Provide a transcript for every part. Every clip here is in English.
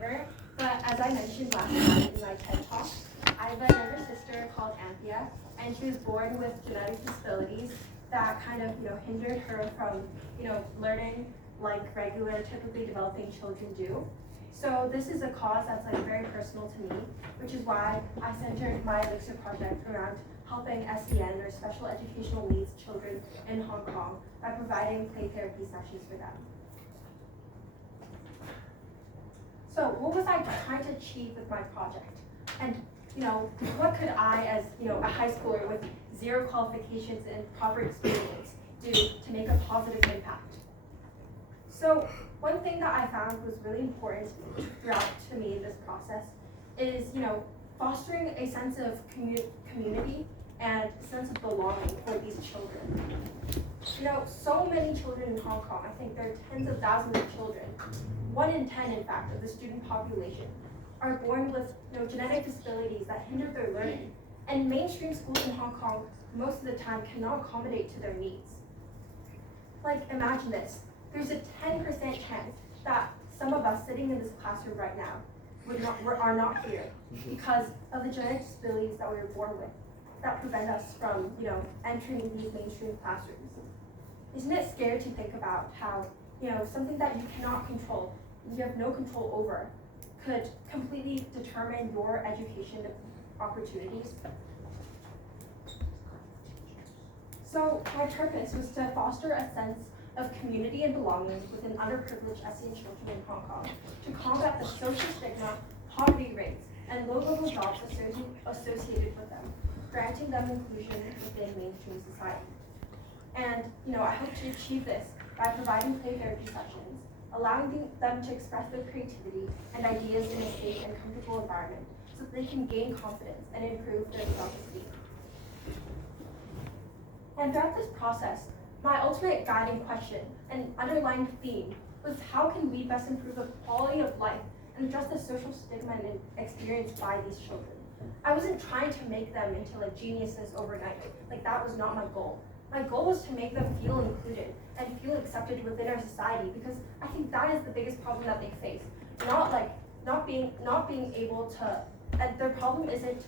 ever, but as I mentioned last time in my TED Talk, I have a younger sister called Athena, and she was born with genetic disabilities that kind of, hindered her from, learning like regular, typically developing children do. So this is a cause that's like very personal to me, which is why I centered my Elixir project around helping SEN or special educational needs children in Hong Kong by providing play therapy sessions for them. So what was I trying to achieve with my project? And what could I, as a high schooler with zero qualifications and proper experience, do to make a positive impact? So one thing that I found was really important throughout to me in this process is fostering a sense of community and a sense of belonging for these children. So many children in Hong Kong, I think there are tens of thousands of children, 1 in 10 in fact of the student population, are born with genetic disabilities that hinder their learning. And mainstream schools in Hong Kong most of the time cannot accommodate to their needs. Like imagine this, there's a 10% chance that some of us sitting in this classroom right now are not here because of the genetic disabilities that we were born with that prevent us from entering these mainstream classrooms. Isn't it scary to think about how something that you cannot control, you have no control over, could completely determine your education opportunities? So my purpose was to foster a sense of community and belonging within underprivileged SEN children in Hong Kong to combat the social stigma, poverty rates, and low-level jobs associated with them, granting them inclusion within mainstream society. And I hope to achieve this by providing play therapy sessions, allowing them to express their creativity and ideas in a safe and comfortable environment so that they can gain confidence and improve their self-esteem. And throughout this process, my ultimate guiding question and underlying theme was how can we best improve the quality of life and address the social stigma experienced by these children. I wasn't trying to make them into like geniuses overnight. Like that was not my goal. My goal was to make them feel included and feel accepted within our society, because I think that is the biggest problem that they face. Not being able to, and their problem isn't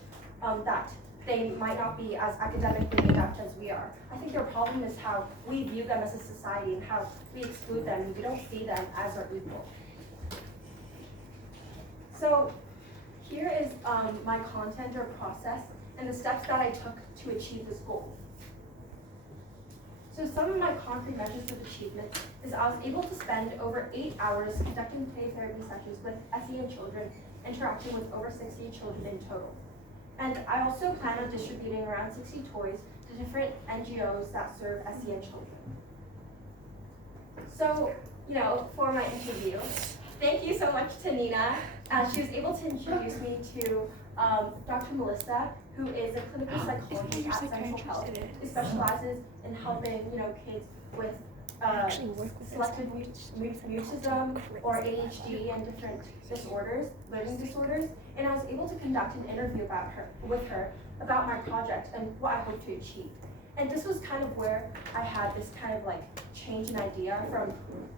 that they might not be as academically adept as we are. I think their problem is how we view them as a society and how we exclude them and we don't see them as our equal. So here is my content or process and the steps that I took to achieve this goal. So some of my concrete measures of achievement is I was able to spend over 8 hours conducting play therapy sessions with SEN children, interacting with over 60 children in total. And I also plan on distributing around 60 toys to different NGOs that serve SEN children. So, for my interview, thank you so much to Nina. She was able to introduce me to Dr. Melissa, who is a clinical psychologist at Central Health, who specializes in helping kids with selective mutism or ADHD and different disorders, learning disorders. And I was able to conduct an interview with her about my project and what I hope to achieve. And this was kind of where I had this kind of like change in idea from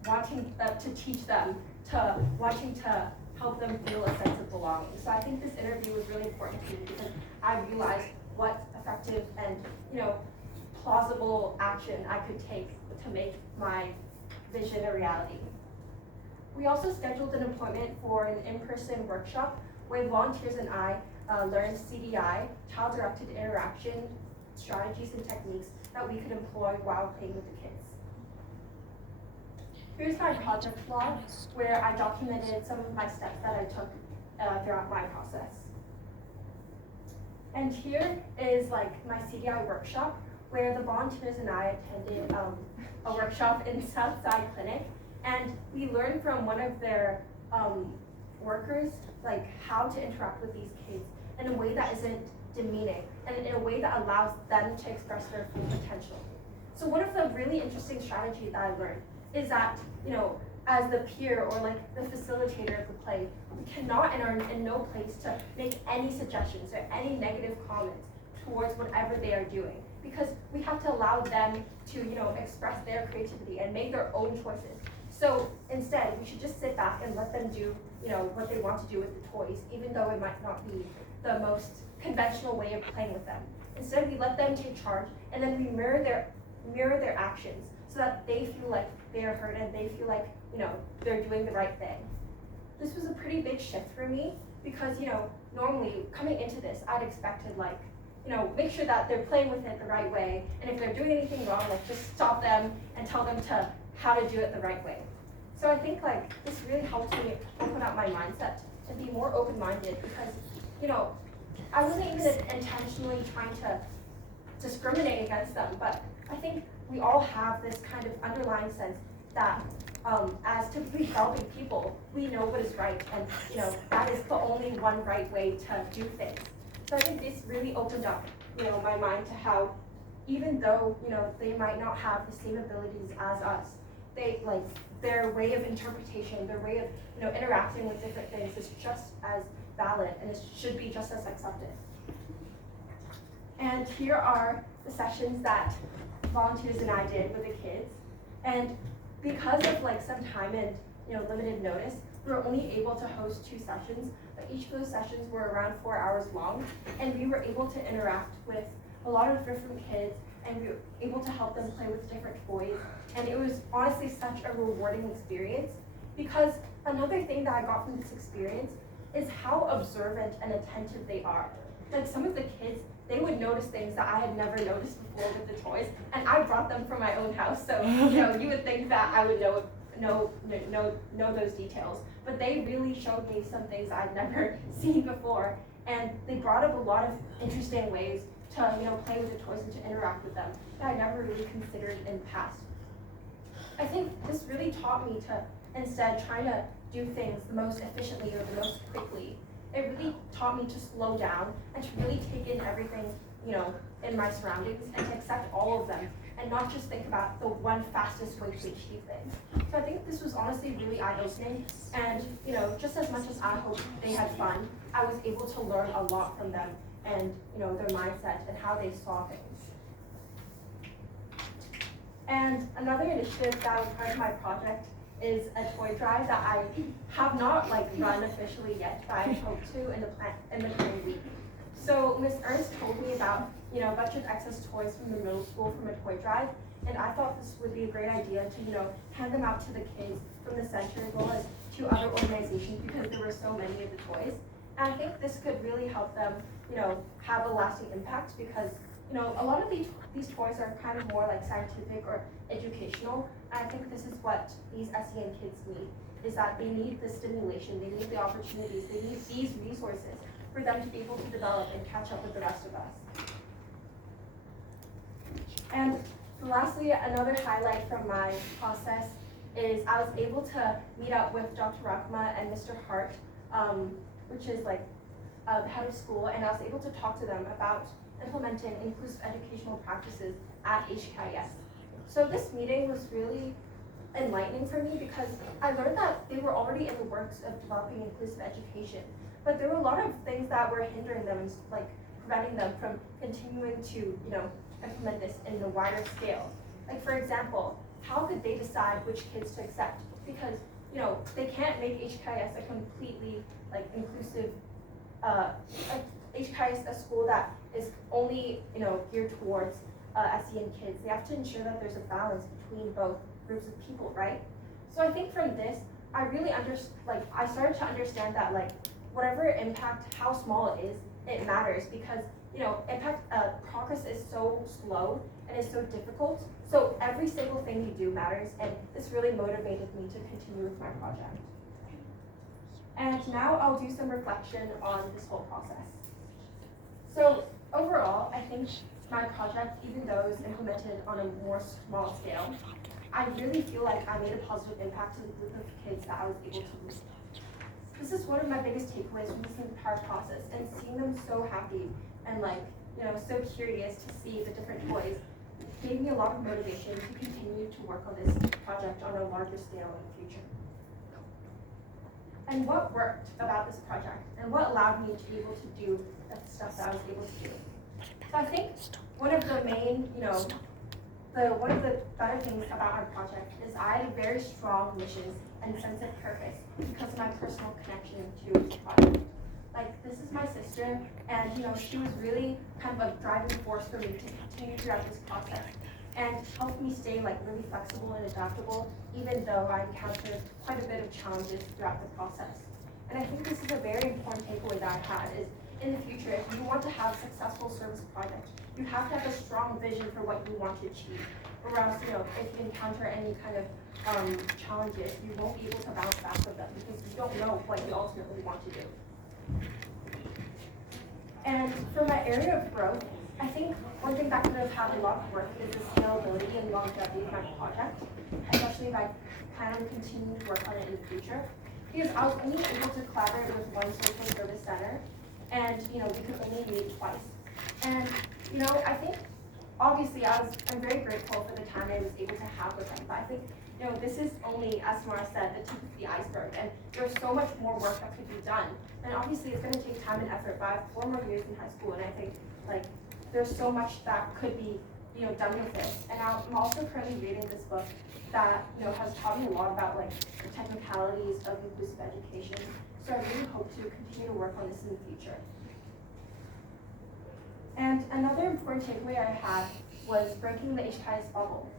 wanting to teach them to wanting to help them feel a sense of belonging. So I think this interview was really important to me because I realized what effective and plausible action I could take to make my vision a reality. We also scheduled an appointment for an in-person workshop where volunteers and I learned CDI, child-directed interaction, strategies and techniques that we could employ while playing with the kids. Here's my project log where I documented some of my steps that I took throughout my process. And here is like my CDI workshop where the volunteers and I attended a workshop in Southside Clinic, and we learned from one of their workers like how to interact with these kids in a way that isn't demeaning and in a way that allows them to express their full potential. So one of the really interesting strategies that I learned is that, as the peer or like the facilitator of the play, we cannot and are in no place to make any suggestions or any negative comments towards whatever they are doing, because we have to allow them to, express their creativity and make their own choices. So instead, we should just sit back and let them do, what they want to do with the toys, even though it might not be the most conventional way of playing with them. Instead, we let them take charge, and then we mirror their actions so that they feel like they are heard and they feel like, they're doing the right thing. This was a pretty big shift for me because, normally coming into this, I'd expected make sure that they're playing with it the right way, and if they're doing anything wrong, just stop them and tell them how to do it the right way. So I think this really helped me open up my mindset and be more open-minded because, I wasn't even intentionally trying to discriminate against them, but I think we all have this kind of underlying sense that as typically developing people, we know what is right, and that is the only one right way to do things. So I think this really opened up, my mind to how, even though they might not have the same abilities as us, they their way of interpretation, their way of interacting with different things is just as valid, and it should be just as accepted. And here are the sessions that volunteers and I did with the kids. And because of some time and limited notice, we were only able to host 2 sessions, but each of those sessions were around 4 hours long, and we were able to interact with a lot of different kids, and we were able to help them play with different toys. And it was honestly such a rewarding experience, because another thing that I got from this experience is how observant and attentive they are. Some of the kids, they would notice things that I had never noticed before with the toys, and I brought them from my own house, so you would think that I would know those details, but they really showed me some things I'd never seen before, and they brought up a lot of interesting ways to play with the toys and to interact with them that I never really considered in the past. I think this really taught me to instead try to do things the most efficiently or the most quickly. It really taught me to slow down and to really take in everything, in my surroundings, and to accept all of them and not just think about the one fastest way to achieve things. So I think this was honestly really eye-opening, and just as much as I hope they had fun, I was able to learn a lot from them and their mindset and how they saw things. And another initiative that was part of my project is a toy drive that I have not run officially yet, but I hope to in the coming week. So Ms. Ernst told me about a bunch of excess toys from the middle school from a toy drive, and I thought this would be a great idea to hand them out to the kids from the center as well as to other organizations because there were so many of the toys. And I think this could really help them have a lasting impact because a lot of these toys are kind of more scientific or educational, and I think this is what these SEN kids need, is that they need the stimulation, they need the opportunities, they need these resources for them to be able to develop and catch up with the rest of us. And lastly, another highlight from my process is I was able to meet up with Dr. Rakma and Mr. Hart, which is the head of school, and I was able to talk to them about implementing inclusive educational practices at HKIS. So this meeting was really enlightening for me because I learned that they were already in the works of developing inclusive education, but there were a lot of things that were hindering them and preventing them from continuing to implement this in a wider scale. For example, how could they decide which kids to accept? Because they can't make HKIS a completely inclusive HKIS a school that is only geared towards SEN kids. They have to ensure that there's a balance between both groups of people, right? So I think from this, I really I started to understand that whatever impact, how small it is, it matters because progress is so slow and is so difficult. So every single thing you do matters, and this really motivated me to continue with my project. And now I'll do some reflection on this whole process. So overall, I think my project, even though it was implemented on a more small scale, I really feel like I made a positive impact to the group of kids that I was able to reach. This is one of my biggest takeaways from this entire process, and seeing them so happy and so curious to see the different toys gave me a lot of motivation to continue to work on this project on a larger scale in the future. And what worked about this project, and what allowed me to be able to do the stuff that I was able to do. So I think one of the main, one of the better things about our project is I had a very strong mission and sense of purpose because of my personal connection to this project. Like, this is my sister, and she was really kind of a driving force for me to continue throughout this process and helped me stay really flexible and adaptable, even though I encountered quite a bit of challenges throughout the process. And I think this is a very important takeaway that I had is in the future, if you want to have a successful service project, you have to have a strong vision for what you want to achieve. Or else, if you encounter any kind of challenges, you won't be able to bounce back with them because you don't know what you ultimately want to do. And for my area of growth, I think one thing that could have had a lot of work is the scalability and longevity of my project, especially if I plan on continuing to work on it in the future. Because I was only able to collaborate with one social service center, and we could only meet twice. And I think obviously I'm very grateful for the time I was able to have with them. But I think this is only, as Samara said, the tip of the iceberg, and there's so much more work that could be done. And obviously it's going to take time and effort, but I have 4 more years in high school, and I think there's so much that could be done with this. And I'm also currently reading this book that has taught me a lot about the technicalities of inclusive education. So I really hope to continue to work on this in the future. And another important takeaway I had was breaking the HTIS bubble.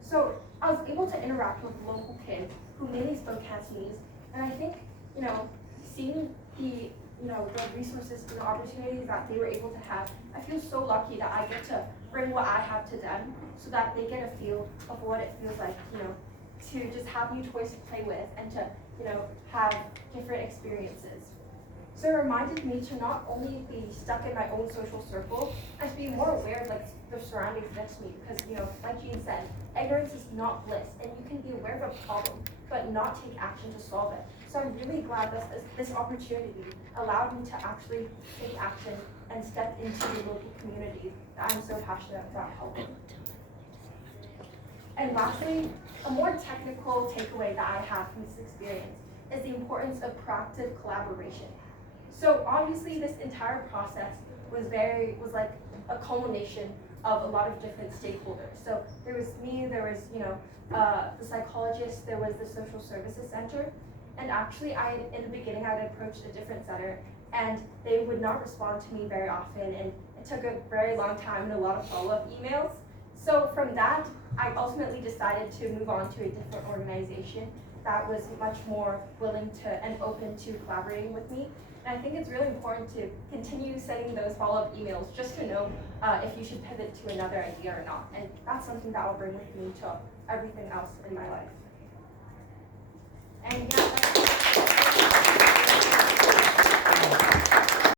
So I was able to interact with local kids who mainly spoke Cantonese, and I think seeing the the resources and the opportunities that they were able to have, I feel so lucky that I get to bring what I have to them so that they get a feel of what it feels like, to just have new toys to play with and to, have different experiences. So it reminded me to not only be stuck in my own social circle, and to be more aware of the surroundings next to me because, like Jean said, ignorance is not bliss, and you can be aware of a problem, but not take action to solve it. So I'm really glad that this opportunity allowed me to actually take action and step into the local community that I'm so passionate about helping. And lastly, a more technical takeaway that I have from this experience is the importance of proactive collaboration. So obviously this entire process was like a culmination of a lot of different stakeholders. So there was me, there was the psychologist, there was the social services center, and actually in the beginning I had approached a different center and they would not respond to me very often, and it took a very long time and a lot of follow-up emails. So from that, I ultimately decided to move on to a different organization that was much more willing to and open to collaborating with me. And I think it's really important to continue sending those follow-up emails just to know if you should pivot to another idea or not. And that's something that I'll bring with me to everything else in my life. And yeah,